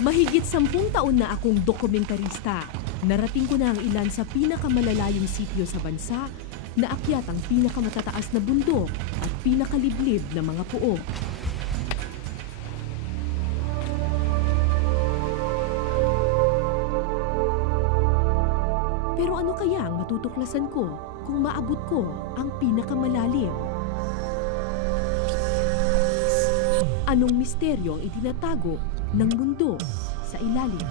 Mahigit 10 taon na akong dokumentarista. Narating ko na ang ilan sa pinakamalalayong sitio sa bansa, naakyat ang pinakamatataas na bundok at pinakaliblib na mga puok. Pero ano kaya ang matutuklasan ko kung maabot ko ang pinakamalalim? Anong misteryo ang itinatago ng mundo sa ilalim?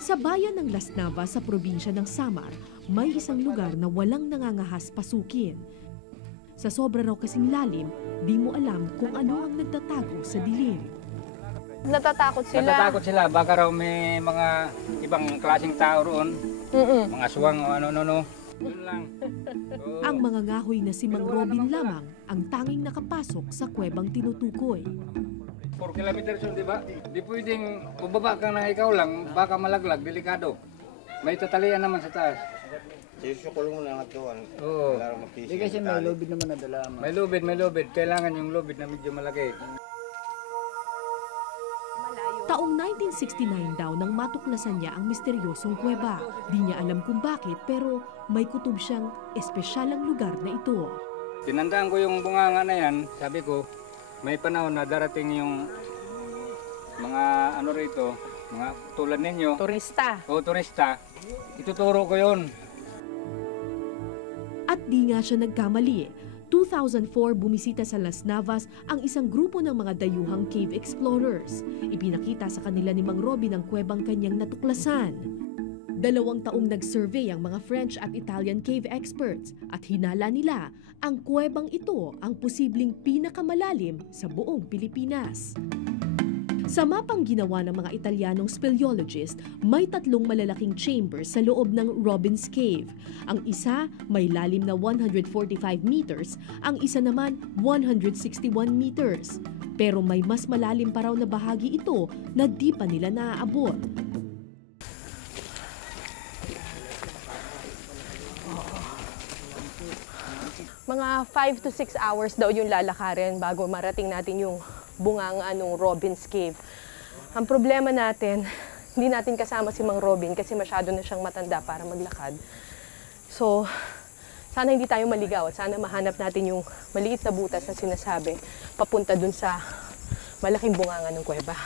Sa bayan ng Las Navas sa probinsya ng Samar, may isang lugar na walang nangangahas pasukin. Sa sobra raw kasing lalim, di mo alam kung ano ang nagtatago sa dilim. Natatakot sila. Natatakot sila. Baka raw may mga ibang klaseng tao roon. Mga suwang o ano-ano. Yun lang. So, Ang mga ngahoy na si Mang Robin lamang ang tanging nakapasok sa kuwebang tinutukoy. 4 kilometers yun, di ba? Di pwedeng bubaba ka na ikaw lang, baka malaglag, delikado. May tatalian naman sa taas. Sisukulong mo na nga doon. Oo. Hindi kasi may lubid naman na dala. May lubid. Kailangan yung lubid na medyo malaki. Taong 1969 daw nang matuklasan niya ang misteryosong kuweba. Di niya alam kung bakit pero may kutob siyang espesyal ang lugar na ito. Tinandaan ko yung bunganga na yan, sabi ko, may panahon na darating yung mga ano rito, mga tulad ninyo. Turista. O turista, ituturo ko yun. At di nga siya nagkamali. 2004 bumisita sa Las Navas ang isang grupo ng mga dayuhang cave explorers. Ipinakita sa kanila ni Mang Robin ang kuwebang kanyang natuklasan. 2 taong nag-survey ang mga French at Italian cave experts at hinala nila ang kuwebang ito ang posibleng pinakamalalim sa buong Pilipinas. Sa mapang ginawa ng mga Italianong speleologist, may 3 malalaking chambers sa loob ng Robin's Cave. Ang isa may lalim na 145 meters, ang isa naman 161 meters. Pero may mas malalim pa raw na bahagi ito na di pa nila naaabot. Mga 5 to 6 hours daw yung lalakarin bago marating natin yung bunganga ng Robin's Cave. Ang problema natin, hindi natin kasama si Mang Robin kasi masyado na siyang matanda para maglakad. So, sana hindi tayo maligaw at sana mahanap natin yung maliit na butas na sinasabi papunta dun sa malaking bunganga ng kuweba.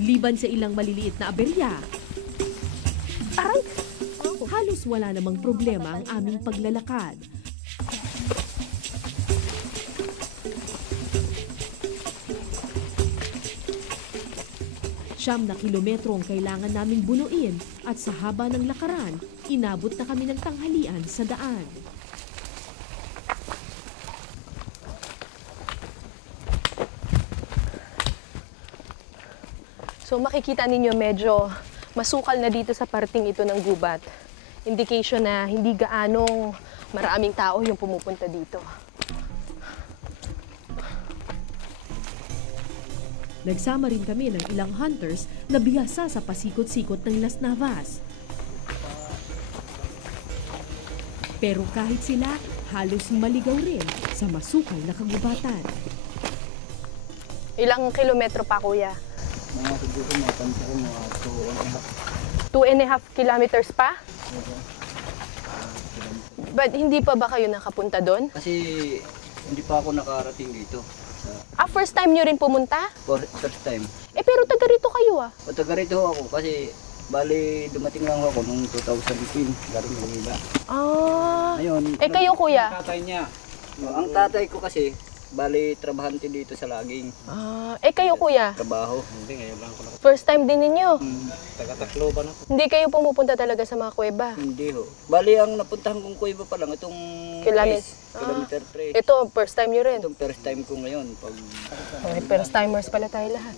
Liban sa ilang maliliit na aberya, Aray! halos wala namang problema ang aming paglalakad. Siyam na kilometro ang kailangan naming bunuin at sa haba ng lakaran, inabot na kami ng tanghalian sa daan. So makikita ninyo medyo masukal na dito sa parting ito ng gubat. Indication na hindi gaanong maraming tao yung pumupunta dito. Nagsama rin kami ng ilang hunters na bihasa sa pasikot-sikot ng Las Navas. Pero kahit sila, halos maligaw rin sa masukal na kagubatan. Ilang kilometro pa, kuya? Mga siguro mga pansa ko mga 2.5 kilometers pa? But hindi pa ba kayo nakapunta doon? Kasi hindi pa ako nakarating dito. First time nyo rin pumunta? First time. Pero taga rito kayo ah. O taga rito ako kasi bali dumating lang ako noong 2018. Galing Manila. Ah. Ngayon, Kayo kuya? Tatay niya. ang tatay ko kasi Bali, trabahante dito sa laging Kayo kuya, trabaho. Hindi, ngayon lang ako first time din ninyo. taga-Tacloban ako. Hindi kayo pumupunta talaga sa mga kuweba. Hindi ho. Bali, ang napuntahan kong kuweba pa lang, itong kilometer 3. Ito, first time nyo rin. Itong first time ko ngayon. Pag Okay, first timers pala tayo lahat.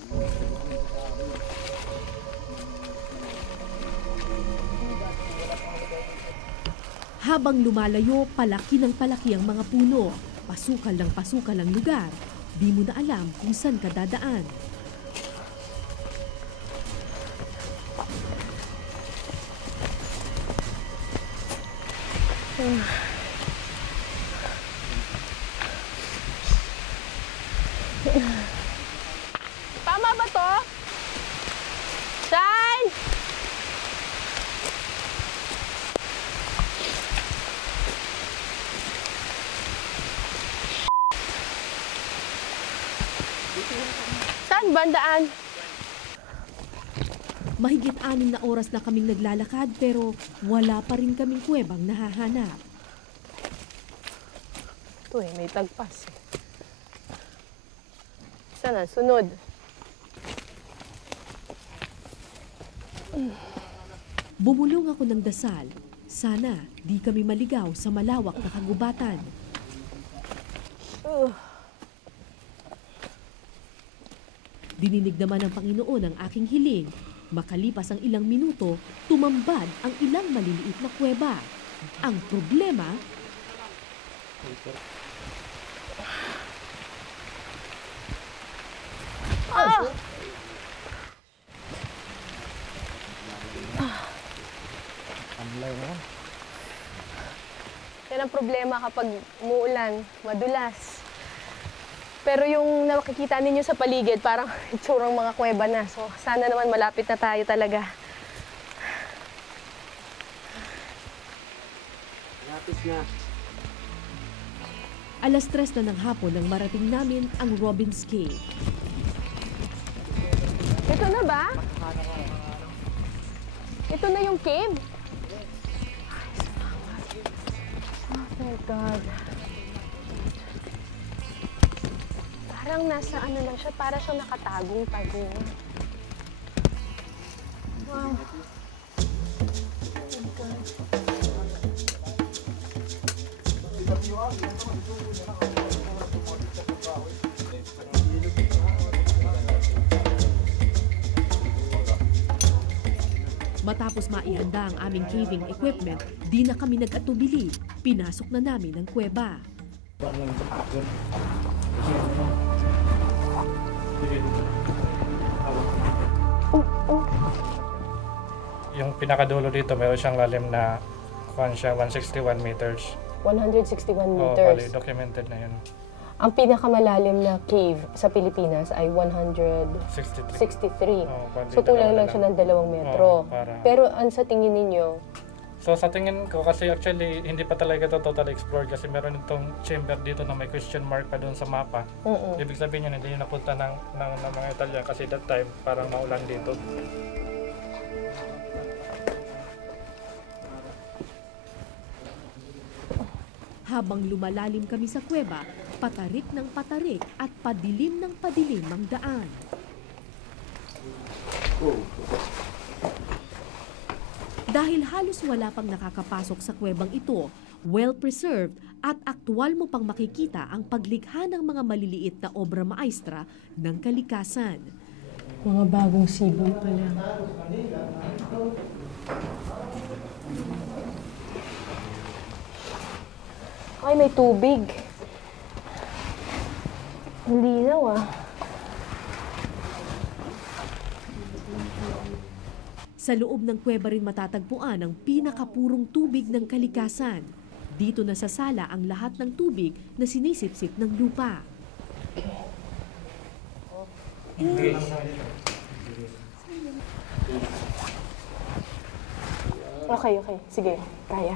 Habang lumalayo, palaki ng palaki ang mga puno. Pasukal ng pasukal ang lugar. Di mo na alam kung saan ka dadaan. Tama ba to? Shine! Saan bandaan? Mahigit 6 na oras na kaming naglalakad pero wala pa rin kaming kuwebang nahahanap. Ito may tagpas. Sana, sunod. Bumulong ako ng dasal. Sana di kami maligaw sa malawak na kagubatan. Dininig naman ng Panginoon ang aking hiling. Makalipas ang ilang minuto, tumambad ang ilang maliliit na kuweba. Ang problema, Yan ang problema kapag umuulan, madulas. Pero yung nakikita ninyo sa paligid, parang itsurang mga kuweba na. So, sana naman malapit na tayo talaga. Lapis na. alas 3 na ng hapon nang marating namin ang Robin's Cave. Ito na ba? Ito na yung cave? Oh my God. Parang nasa ano lang siya, para siyang nakatagong-tagong. Wow. Oh my God. Matapos maihanda ang aming caving equipment, di na kami nag-atubili. Pinasok na namin ang kuweba. Yung pinakadulo dito, meron siyang lalim na kuwan siya, 161 meters. 161 Oh, bali, meters. documented na yun. Ang pinakamalalim na cave sa Pilipinas ay 163. 63. Oh, bali, So kulang dalawa lang na siya ng 2 metro. Oo, para- Pero ang sa tingin ninyo, So sa tingin ko, kasi actually, hindi pa talaga ito totally explored kasi meron itong chamber dito na may question mark pa doon sa mapa. Ibig sabihin yun, hindi yun napunta ng mga Italian kasi that time parang maulan dito. Habang lumalalim kami sa kuweba, patarik ng patarik at padilim ng padilim ang daan. Dahil halos wala pang nakakapasok sa kuwebang ito, well-preserved at aktwal mo pang makikita ang paglikha ng mga maliliit na obra maestra ng kalikasan. mga bagong sibol pa lang. Ay, may tubig. Ang linaw ah. Sa loob ng kuweba rin matatagpuan ang pinakapurong tubig ng kalikasan. Dito nasasala ang lahat ng tubig na sinisipsip ng lupa. Okay. Sige, kaya.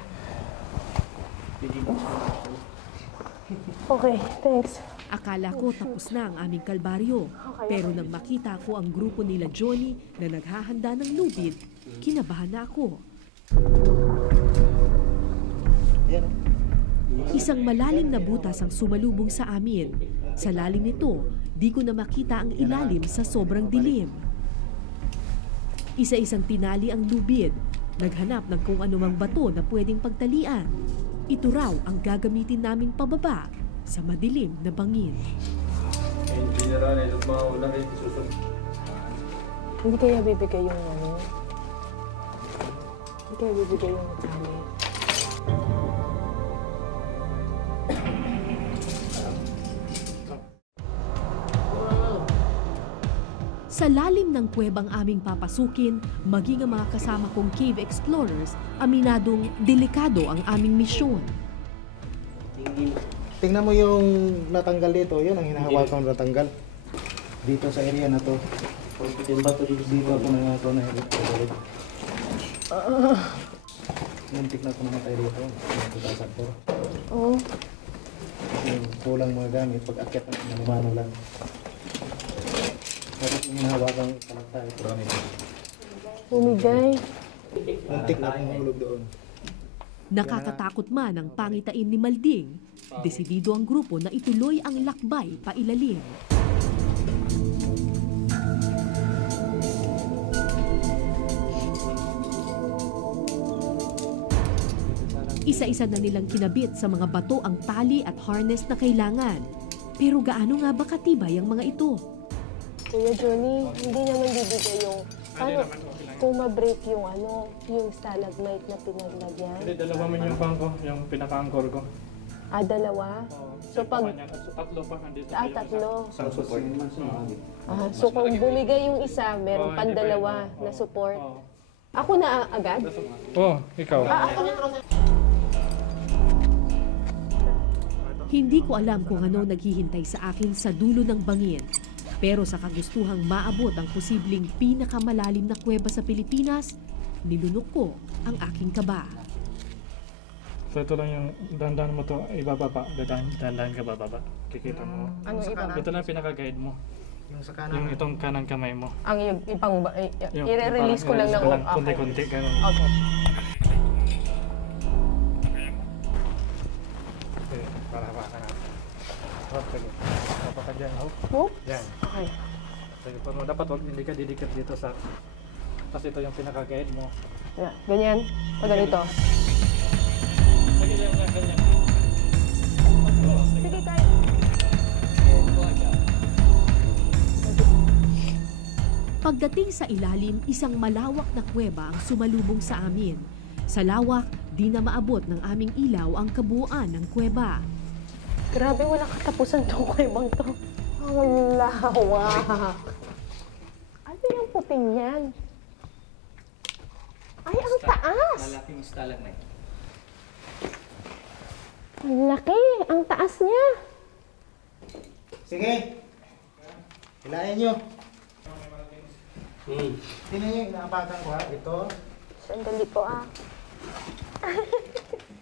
Okay, thanks. Akala ko tapos na ang aming kalbaryo. Pero nang makita ko ang grupo nila Johnny na naghahanda ng lubid, kinabahan na ako. Isang malalim na butas ang sumalubong sa amin. Sa lalim nito, di ko na makita ang ilalim sa sobrang dilim. Isa-isang tinali ang lubid, naghanap ng kung anumang bato na pwedeng pagtalian. Ito raw ang gagamitin naming pababa sa madilim na bangin. Hindi kaya bibigay yung ano? Hindi kaya bibigay yung tali? Sa lalim ng kuwebang aming papasukin, maging ang mga kasama kong cave explorers, aminadong delikado ang aming misyon. Tingnan mo yung natanggal dito, yun ang hinahawakan na natanggal. Dito sa area na to. Yung bato dito ako na ito na higit. Muntik na ako namatay dito. Nagkutasan ko. Oo. Yung kulang mga gamit, pag akit na namano lang. Tapos yung hinahawakan kalakta ito. Bumigay. Muntik na akong hulog doon. Nakakatakot man ang pangitain ni Malding, desidido ang grupo na ituloy ang lakbay pailalim. Isa-isa na nilang kinabit sa mga bato ang tali at harness na kailangan. Pero gaano nga ba katibay ang mga ito? Kuya Johnny, hindi naman bibigay yung... Paano kung ma-break yung ano, yung stalagmite na pinaglagyan? Hindi, dalawa man yung bangko, yung pinaka-angkor ko. Ah, dalawa? So pag... Tatlo pa, andito. tatlo. Isang support. Ah, so kung bumigay yung isa, meron pang dalawa na support. Ako na agad? Oo, ikaw. Hindi ko alam kung ano naghihintay sa akin sa dulo ng bangin. Pero sa kagustuhang maabot ang posibleng pinakamalalim na kuweba sa Pilipinas, nilunok ko ang aking kaba. So ito lang yung dandan mo to, ibababa, dandan ka bababa. Kikita mo. Ano iba? Ito lang pinaka-guide mo. Yung sa kanan. Yung itong kanang kamay mo. Ang ibang... Yung i-release ko lang ng... Kunti-kunti, ganun. Okay. Okay, para ka na. Sige. Papa ka dyan, ho. Whoop. Yan. Okay. Sige, pero dapat wag hindi ka didikit dito sa... Tapos ito yung pinaka-guide mo. Yeah. Ganyan. Pag ganito. Sige, ganyan. Sige, tayo. Pagdating sa ilalim, isang malawak na kuweba ang sumalubong sa amin. Sa lawak, di na maabot ng aming ilaw ang kabuuan ng kuweba. Grabe, walang katapusan tong kuwebang to. Ang lawak. Ano yung puting yan? Ay, ang taas! Malaking stalagmite. Ang laki! Ang taas niya! Sige. Hilahin nyo. Tingnan nyo, inaapakan ko ha. Ito. Sandali po ah.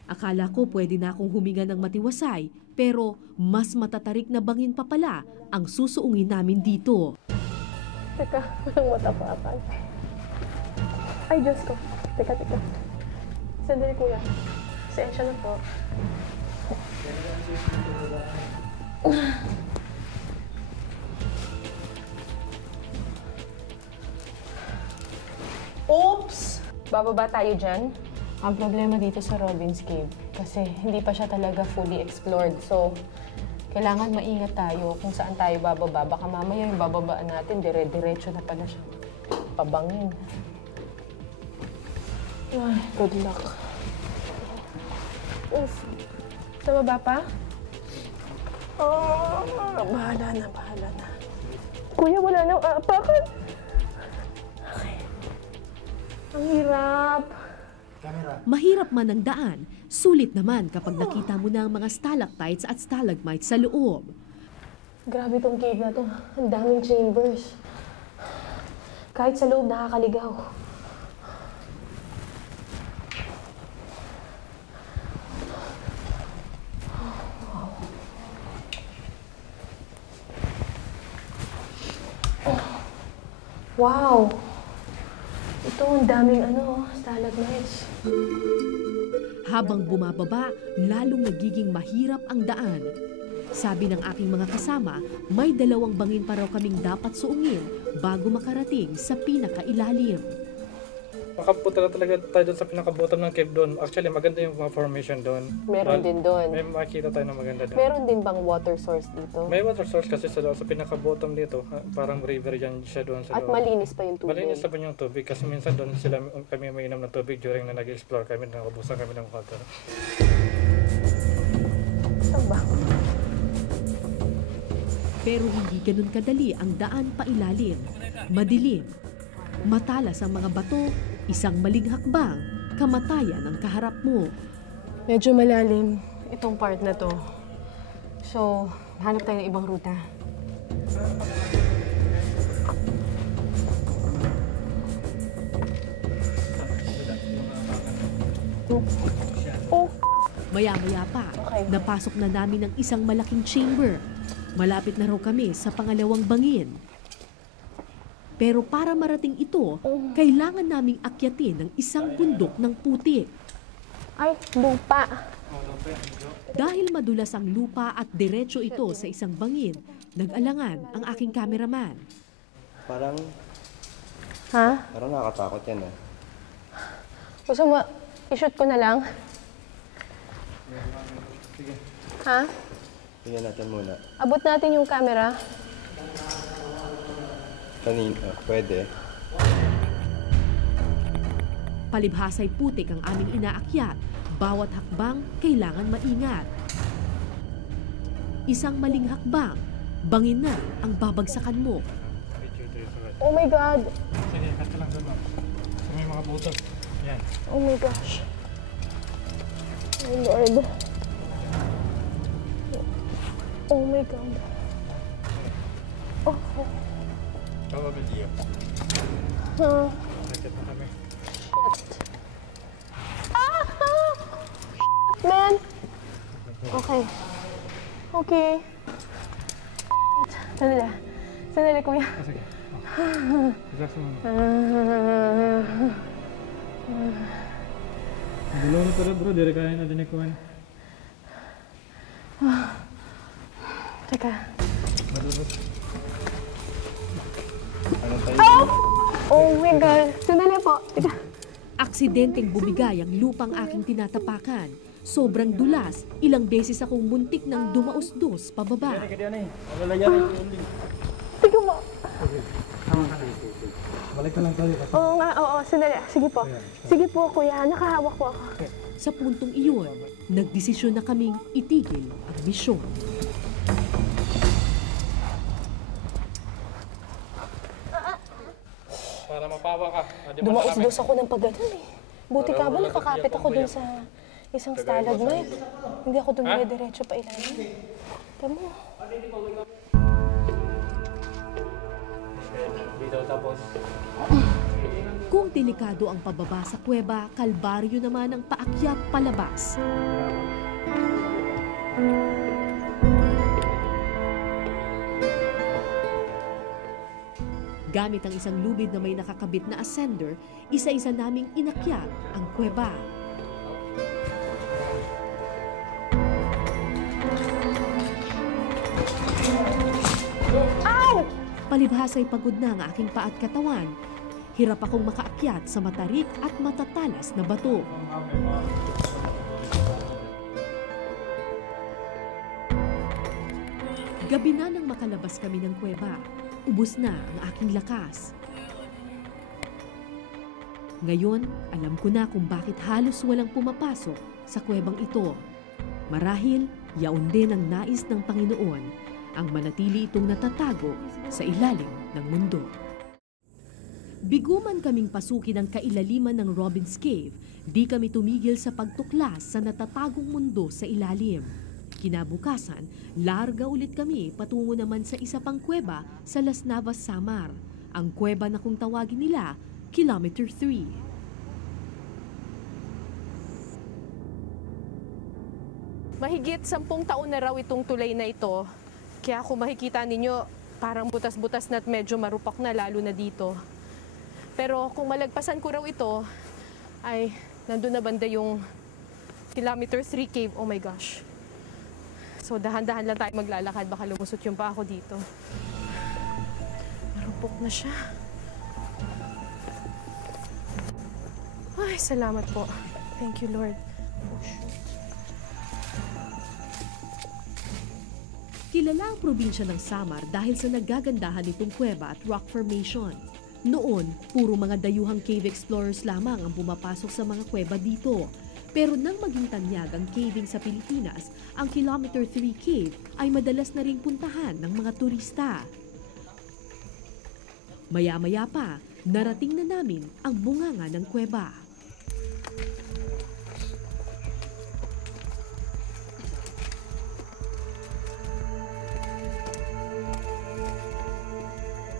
Akala ko pwede na akong huminga ng matiwasay, pero mas matatarik na bangin pa pala ang susuungin namin dito. Teka, walang matapakan. Ay, Diyos ko. Teka. Sandali kuya. Pasensya na po. Oops! Bababa tayo dyan. Ang problema dito sa Robin's Cave, kasi hindi pa siya talaga fully explored. So, kailangan maingat tayo kung saan tayo bababa. Baka mamaya yung bababaan natin, dire-diretso na pala siya. Pabangin. Ay, good luck. Oof. Sa baba pa? Oh, bahala na. Kuya, wala nang aapakan. Okay. Ang hirap. Mahirap man ang daan, sulit naman kapag nakita mo na ang mga stalactites at stalagmites sa loob. Grabe tong cave na to. Ang daming chambers. Kahit sa loob, nakakaligaw. Wow! Ito, ang daming stalagmites. Habang bumababa, lalong nagiging mahirap ang daan. Sabi ng aking mga kasama, may 2 bangin pa raw kaming dapat suungin bago makarating sa pinakailalim. Makapunta na talaga tayo doon sa pinaka-bottom ng cave doon. Actually, maganda yung mga formation doon. Meron din doon. May makita tayo na maganda doon. Meron din bang water source dito? May water source kasi sa pinaka-bottom dito. Parang river yan siya doon sa At malinis pa yung tubig? Malinis pa yung tubig kasi minsan doon kami mainom ng tubig during na nag-explore kami, naubusan kami ng water. Saan ba? Pero hindi ganun kadali ang daan pailalim. Madilim. Matalas ang mga bato, isang maling hakbang, kamatayan ang kaharap mo. Medyo malalim itong part na to. So, hanap tayo ng ibang ruta. Oh, Maya-maya pa, Okay. napasok na namin ang isang malaking chamber. Malapit na raw kami sa pangalawang bangin. Pero para marating ito, kailangan naming akyatin ang isang bundok ng putik. ay, lupa. Dahil madulas ang lupa at diretso ito sa isang bangin, nag-alangan ang aking cameraman. Parang Ha? nakakatakot yan eh. Gusto mo, i-shoot ko na lang? Ha? Tingnan natin muna. Abot natin yung camera. Kanina, pwede. Palibhasay putik ang aming inaakyat. Bawat hakbang, kailangan maingat. Isang maling hakbang, bangin na ang babagsakan mo. Oh my God! Sige, kasta lang doon. So, may mga butas. Yan. Oh my gosh. Oh Lord. Oh my God. Oh. Kawa video. Huh. Nakit na kami. Ah! Man! Okay. Okay. Sandali. Sandali, kuya. Sige. Relax mo. Dalawa na tara bro, dire kaya na din ikuhan. Teka. Madulot. Ano tayo? Oh my God. Sandali po. Teka. Aksidenteng bumigay ang lupang aking tinatapakan. Sobrang dulas, ilang beses akong muntik ng dumausdos pababa. Teka mo. Balik ka lang tayo kasi. Oo nga, oo. Sandali. Sige po. Sige po, kuya. Nakahawak po ako. Sa puntong iyon, nagdesisyon na kaming itigil ang misyon. Para mapawa ka. Dumausdos ako ng pagganon eh. Buti ka ba nakakapit ako dun sa isang stalagmite. Hindi ako dumire-diretso pa ilalim. Tama. Dito tapos. Kung delikado ang pababa sa kuweba, kalbaryo naman ang paakyat palabas. Gamit ang isang lubid na may nakakabit na ascender, isa-isa naming inakyat ang kuweba. Palibhasay pagod na ang aking paa at katawan. Hirap akong makaakyat sa matarik at matatalas na bato. Gabi na nang makalabas kami ng kuweba. Ubus na ang aking lakas. Ngayon, alam ko na kung bakit halos walang pumapasok sa kuwebang ito. Marahil, yaon din ang nais ng Panginoon, ang manatili itong natatago sa ilalim ng mundo. Bigo man kaming pasukin ang kailaliman ng Robbins Cave, di kami tumigil sa pagtuklas sa natatagong mundo sa ilalim. Kinabukasan, larga ulit kami patungo naman sa isa pang kuweba sa Las Navas, Samar. Ang kuweba na kung tawagin nila, Kilometer 3. Mahigit 10 taon na raw itong tulay na ito. Kaya kung makikita ninyo, parang butas-butas na at medyo marupok na lalo na dito. Pero kung malagpasan ko raw ito, ay nandun na banda yung Kilometer 3 cave. Oh my gosh. So dahan-dahan lang tayo maglalakad, baka lumusot yung pa ako dito. Marupok na siya. Ay, salamat po. Thank you, Lord. Oh, shoot. Kilala ang probinsya ng Samar dahil sa nagagandahan nitong kuweba at rock formation. Noon, puro mga dayuhang cave explorers lamang ang pumapasok sa mga kuweba dito. Pero nang maging tanyag ang caving sa Pilipinas, ang Kilometer 3 Cave ay madalas na ring puntahan ng mga turista. Maya-maya pa, narating na namin ang bunganga ng kuweba.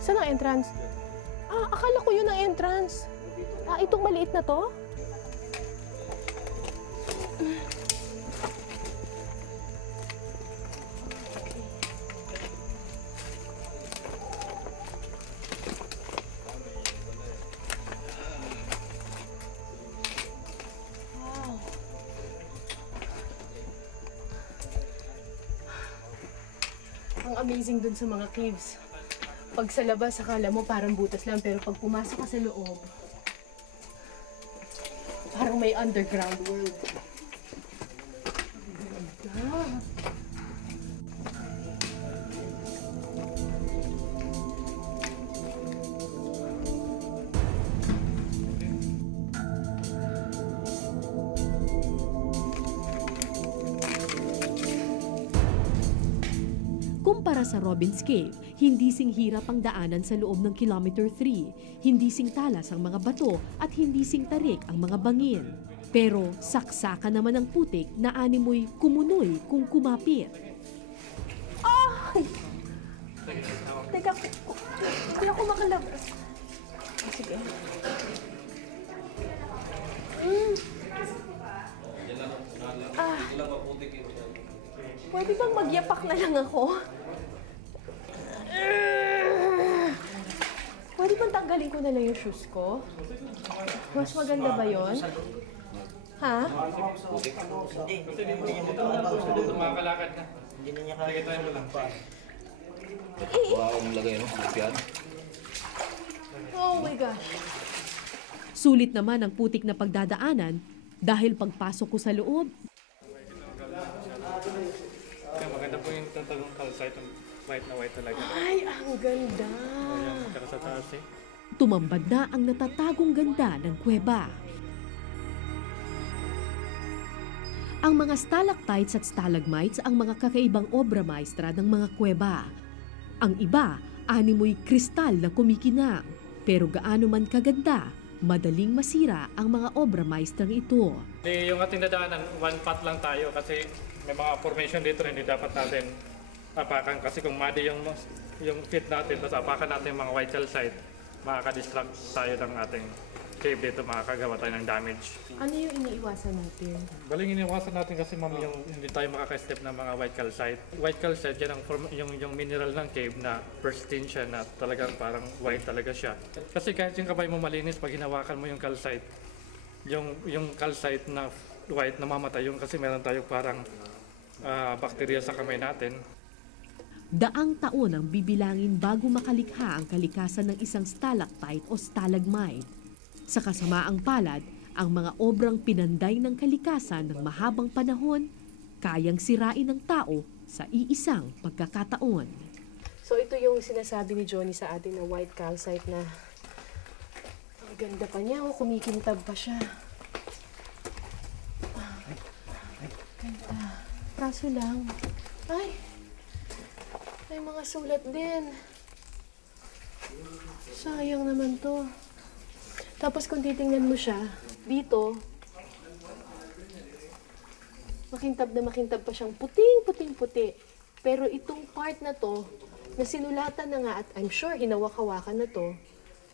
Saan ang entrance? Ah, akala ko yun ang entrance. Ah, itong maliit na to? Wow. Ang amazing dun sa mga caves. Pag sa labas, akala mo parang butas lang, pero pag pumasok ka sa loob, parang may underground world. Ganda. Kumpara sa Robin's Cave, hindi sing hirap ang daanan sa loob ng Kilometer 3, hindi sing talas ang mga bato at hindi sing tarik ang mga bangin. Pero saksakan naman ang putik na animoy kumunoy kung kumapit. Ay! Teka, hindi ako makalabas. Sige. Pwede bang magyapak na lang ako? Pwede bang tanggalin ko na lang yung shoes ko? Mas maganda ba yon? Ha? Tumakalakad na. Nakikita mo lang pa. Oh my gosh. Sulit naman ang putik na pagdadaanan dahil pagpasok ko sa loob, Maganda po yung tatagong calcite, white na white talaga. Ay, ang ganda. Ayan, tsaka sa taas eh. tumambad na ang natatagong ganda ng kuweba. Ang mga stalactites at stalagmites ang mga kakaibang obra maestra ng mga kuweba. Ang iba, animoy kristal na kumikinang. Pero gaano man kaganda, madaling masira ang mga obra maestrang ito. Yung ating dadaanan, one path lang tayo kasi may mga formation dito hindi dapat natin apakan kasi kung madi yung fit natin tapos apakan natin yung mga white calcite, makaka-distract tayo ng ating cave dito, makakagawa tayo ng damage. Ano yung iniiwasan natin? Baling iniwasan natin kasi ma'am yung hindi tayo makaka-step ng mga white calcite. White calcite yan ang yung mineral ng cave na pristine siya na talagang parang white talaga siya. Kasi kahit yung kamay mo malinis pag hinawakan mo yung calcite, yung calcite na white namamatay yung kasi meron tayong parang bakterya sa kamay natin. Daang taon ang bibilangin bago makalikha ang kalikasan ng isang stalactite o stalagmite. Sa kasamaang palad, ang mga obrang pinanday ng kalikasan ng mahabang panahon, kayang sirain ng tao sa iisang pagkakataon. So ito yung sinasabi ni Johnny sa atin na white calcite na ang ganda pa niya, kumikintab pa siya. Ganda. Kaso lang, ay, may mga sulat din. Sayang naman to. Tapos kung titingnan mo siya, dito, makintab pa siyang puting-puting-puti. Pero itong part na to, na sinulatan na nga at I'm sure hinawak-hawakan na to,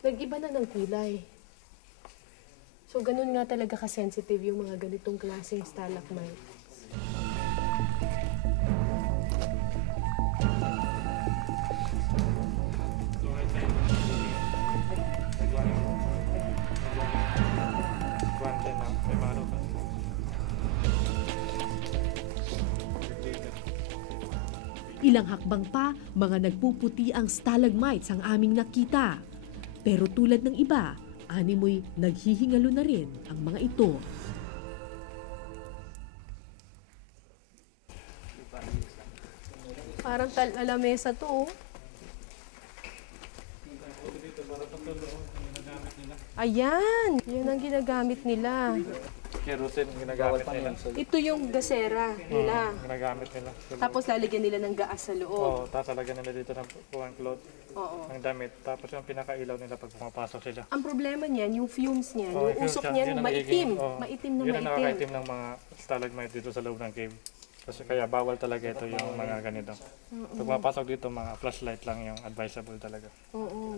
nag-iba na ng kulay. So ganun nga talaga ka-sensitive yung mga ganitong klaseng stalagmite. Ilang hakbang pa, mga nagpuputi ang stalagmites ang aming nakita. Pero tulad ng iba, animoy naghihingalo na rin ang mga ito. Parang alamesa to. Ayan! Yan ang ginagamit nila. Kerosene ang ginagamit nila. Ito yung gasera nila. Ginagamit nila. Tapos lalagyan nila ng gaas sa loob. Oo, tatalagyan nila dito ng puwang cloth, Oo. ng damit. Tapos yung pinakailaw nila pag pumapasok sila. Ang problema niyan, yung fumes niyan, Oo, yung usok yun niyan, ang maitim. nagiging- oo. Maitim na Yun ang maitim. nakakaitim ng mga stalagmite dito sa loob ng cave. Kasi kaya bawal talaga ito yung mga ganito. Pag pumapasok dito, mga flashlight lang yung advisable talaga. Oo.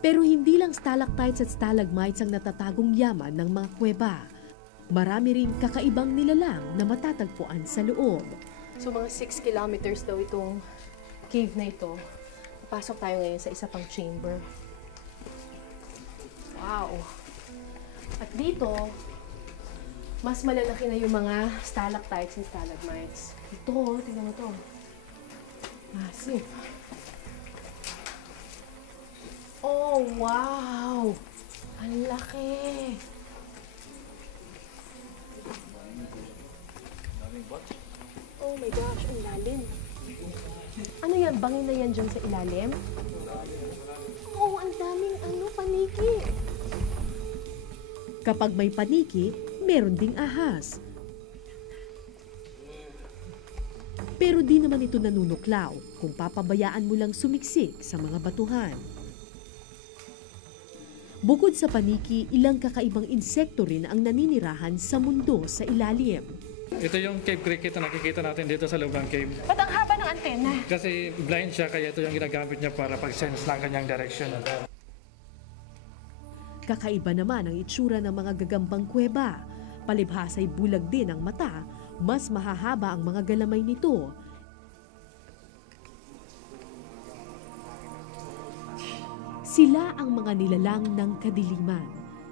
Pero hindi lang stalactites at stalagmites ang natatagong yaman ng mga kuweba. Marami ring kakaibang nilalang na matatagpuan sa loob. So mga 6 kilometers daw itong cave na ito. Pasok tayo ngayon sa isa pang chamber. Wow! At dito, mas malalaki na yung mga stalactites and stalagmites. Ito, tingnan mo to. Massive. Oh, wow! Ang laki! Oh my gosh, ang lalim. Ano yan? Bangin na yan dyan sa ilalim? Oh, ang daming paniki. Kapag may paniki, meron ding ahas. Pero di naman ito nanunuklaw kung papabayaan mo lang sumiksik sa mga batuhan. Bukod sa paniki, ilang kakaibang insekto rin ang naninirahan sa mundo sa ilalim. Ito yung cave cricket na nakikita natin dito sa loob ng cave. Ba't ang haba ng antena? Kasi blind siya, kaya ito yung ginagamit niya para pag-sense ng kanyang direction. Kakaiba naman ang itsura ng mga gagambang kuweba. Palibhasa'y bulag din ang mata, mas mahahaba ang mga galamay nito. Sila ang mga nilalang ng kadiliman.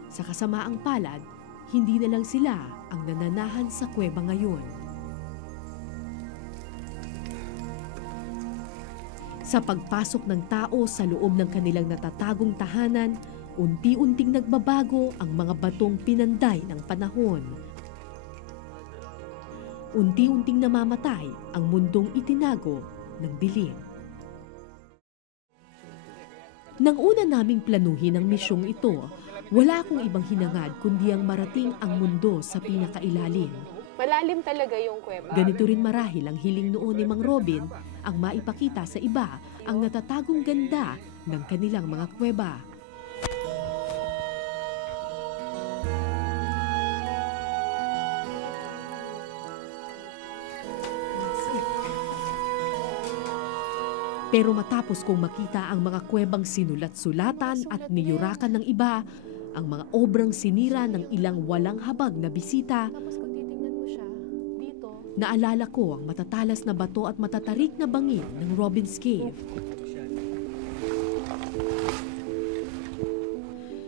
Sa kasamaang palad, hindi na lang sila ang nananahan sa kuweba ngayon. Sa pagpasok ng tao sa loob ng kanilang natatagong tahanan, unti-unting nagbabago ang mga batong pinanday ng panahon. Unti-unting namamatay ang mundong itinago ng dilim. Nang una naming planuhin ang misyong ito, wala akong ibang hinangad kundi ang marating ang mundo sa pinakailalim. Malalim talaga yung kuweba. Ganito rin marahil ang hiling noon ni Mang Robin ang maipakita sa iba ang natatagong ganda ng kanilang mga kuweba. Pero matapos kong makita ang mga kuwebang sinulat-sulatan at niyurakan ng iba, ang mga obrang sinira ng ilang walang habag na bisita, Tapos kung titingnan mo siya, dito, naalala ko ang matatalas na bato at matatarik na bangin ng Robin's Cave.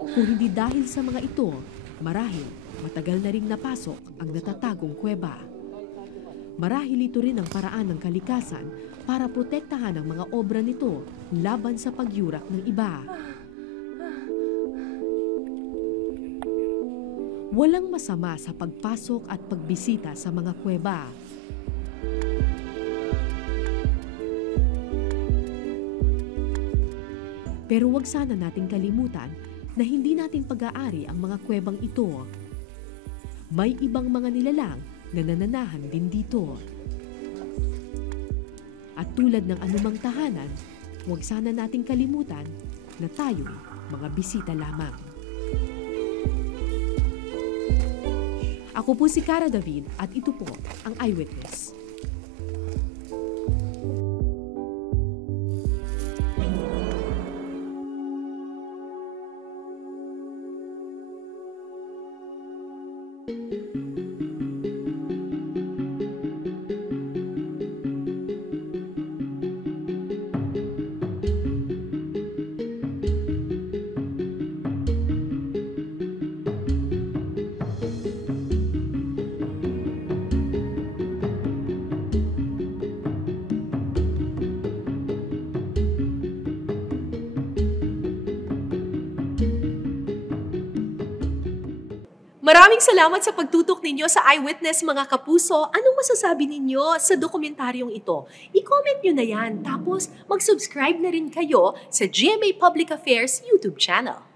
Kung hindi dahil sa mga ito, marahil matagal na ring napasok ang natatagong kuweba. Marahil ito rin ang paraan ng kalikasan para protektahan ang mga obra nito laban sa pagyurak ng iba. Walang masama sa pagpasok at pagbisita sa mga kuweba. Pero wag sana nating kalimutan na hindi natin pag-aari ang mga kuwebang ito. May ibang mga nilalang na nananahan din dito. At tulad ng anumang tahanan, huwag sana nating kalimutan na tayo'y mga bisita lamang. Ako po si Cara David at ito po ang Eyewitness. Maraming salamat sa pagtutok ninyo sa Eyewitness mga kapuso. Anong masasabi ninyo sa dokumentaryong ito? I-comment nyo na yan. Tapos mag-subscribe na rin kayo sa GMA Public Affairs YouTube channel.